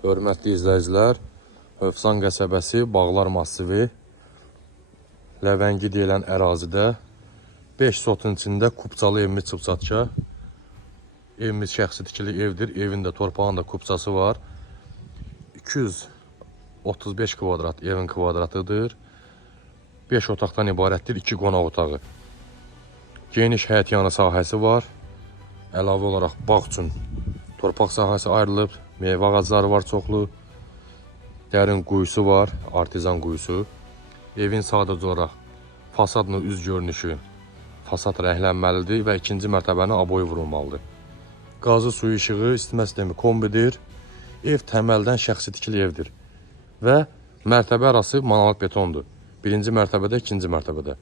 Hörmətli izləyicilər, Hövsan qəsəbəsi Bağlar massivi Ləvəngi deyilən ərazidə 5 sotun içində kupçalı evimiz çıxıb-çatca. Evimiz şəxsi tikili evdir. Evin də torpağın da kupçası var. 235 kvadrat evin kvadratıdır. 5 otaqdan ibarətdir, 2 qonaq otağı. Geniş həyət yanı sahəsi var. Əlavə olaraq bağ üçün torpaq sahəsi ayrılıb. Meyvə ağacları var çoxlu. Dərin quyusu var, artizan quyusu. Evin sadəcə olaraq fasadının üz görünüşü, fasad rənglənməlidir və ikinci mərtəbənin aboyu vurulmalıdır. Qazı, suyu, işığı, isitmə sistemi kombidir. Ev təməldən şəxsi tikili evdir və mərtəbə arası monolit betondur. Birinci mərtəbədə, ikinci mərtəbədə.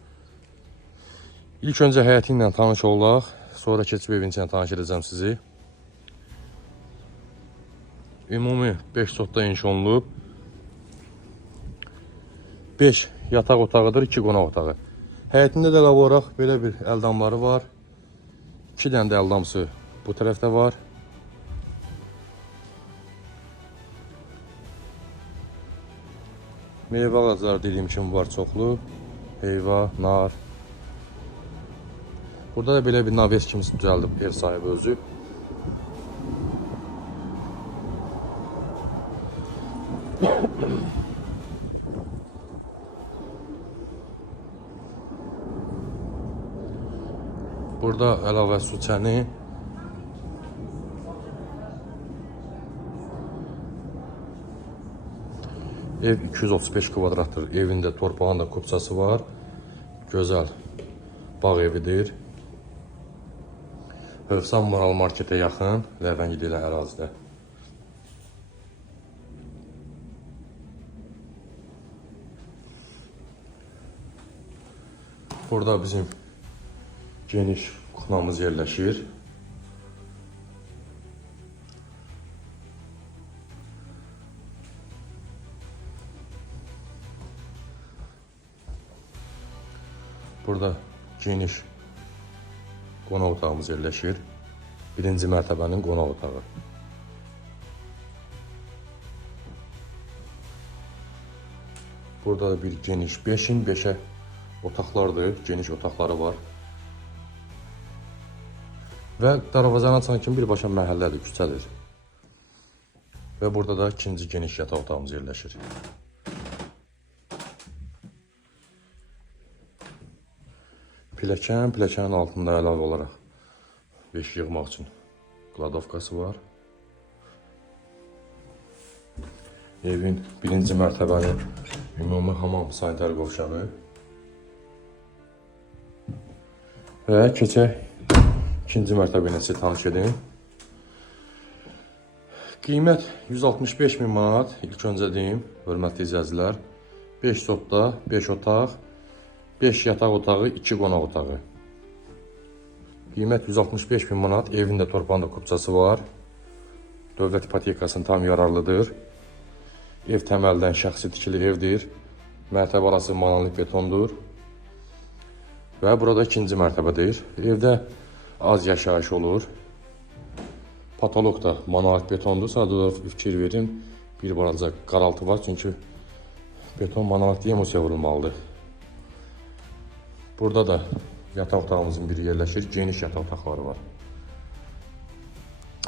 İlk öncə həyəti ilə tanış olaq, sonra keçib evin içine tanış edəcəm sizi. Ümumi 5 sotda inşa olunub. 5 yataq otağıdır, 2 qonaq otağı. Həyətində də əlavə olaraq belə bir əldamları var. 2 dənə də əldamsı bu tərəfdə var. Meyvə ağacları dediyim kimi var çoxlu. Heyva, nar. Burada da belə bir naves kimi düzəldib ev sahibi özü. Burada əlavə su çəni. Ev 235 kvadratdır. Evində torpağın da kupçası var. Gözəl bağ evidir. Hövsan Moral marketə yaxın, Ləvəngi deyilən ərazidə. Burada bizim geniş kuxnamız yerləşir. Burada geniş qonaq otağımız yerləşir. Birinci mərtəbənin qonaq otağı. Burada da bir geniş 5'in 5'e otaqlardır. Geniş otaqları var. Və darvazanı açan kimi birbaşa məhəllədir, küçədir. Və burada da ikinci geniş yataq otağımız yerləşir. Pilləkənin altında əlavə olaraq beş yığmaq üçün kladovkası var. Evin birinci mərtəbənin ümumi hamam sanitar qovşağı. Və keçək ikinci mərtəbə ilə sizə tanış edin. Qiymət 165 min manat. İlk öncə deyim, hörmətli izləyicilər. 5 sotda, 5 otaq, 5 yataq otağı, 2 qonaq otağı. Qiymət 165 min manat. Evində torpağın da kupçası var. Dövlət ipotekasının tam yararlıdır. Ev təməldən şəxsi tikili evdir. Mərtəbə arası monolit betondur. Və burada ikinci mərtəbədir. Evdə az yaşayış olur. Patolog da monolit betondur. Sadəcə fikir verin, bir balaca qaraltı var. Çünki beton monolit emulsiya vurulmalıdır. Burada da yataq otağımızın biri yerləşir. Geniş yataq otaqları var.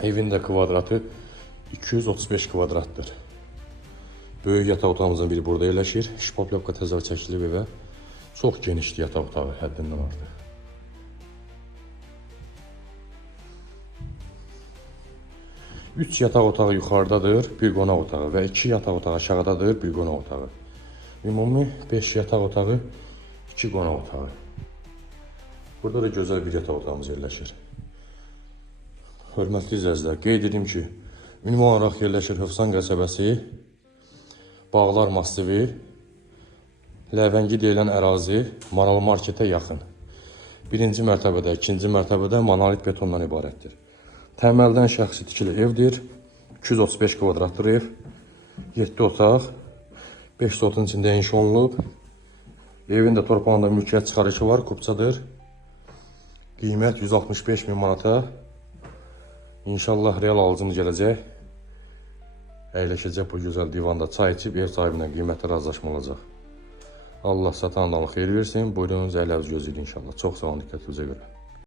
Evin də kvadratı 235 kvadratdır. Böyük yataq otağımızın biri burada yerləşir. Şpaplyovka təzəvvür çəkilib evə. Çox genişdir yataq otağı, həddindən artıq. Üç yataq otağı yuxarıdadır, bir qonaq otağı və 2 yataq otağı aşağıdadır, bir qonaq otağı. Ümumi 5 yataq otağı, 2 qonaq otağı. Burada da gözəl bir yataq otağımız yerləşir. Hörmətli izləyicilər, qeyd edim ki, ünvan olaraq yerləşir Hövsan qəsəbəsi, Bağlar massivi, Ləvəngi deyilən ərazi, Moral marketə yaxın. Birinci mərtəbədə, ikinci mərtəbədə monolit betondan ibarətdir. Təməldən şəxsi tikili evdir. 235 kvadratdır ev. 7 otaq, 5 sotun içində inşa olunub. Evin də torpağında mülkiyyət çıxarışı var, kupçadır. Qiymət 165 min manata. İnşallah real alıcımız gələcək. əyləşəcək bu gözəl divanda çay içib ev sahibi ilə qiymətli razılaşma olacaq. Allah satandan xeyir versin. Buyurun, əyləz gözləyin inşallah. Çox sağ olun diqqətinizə görə.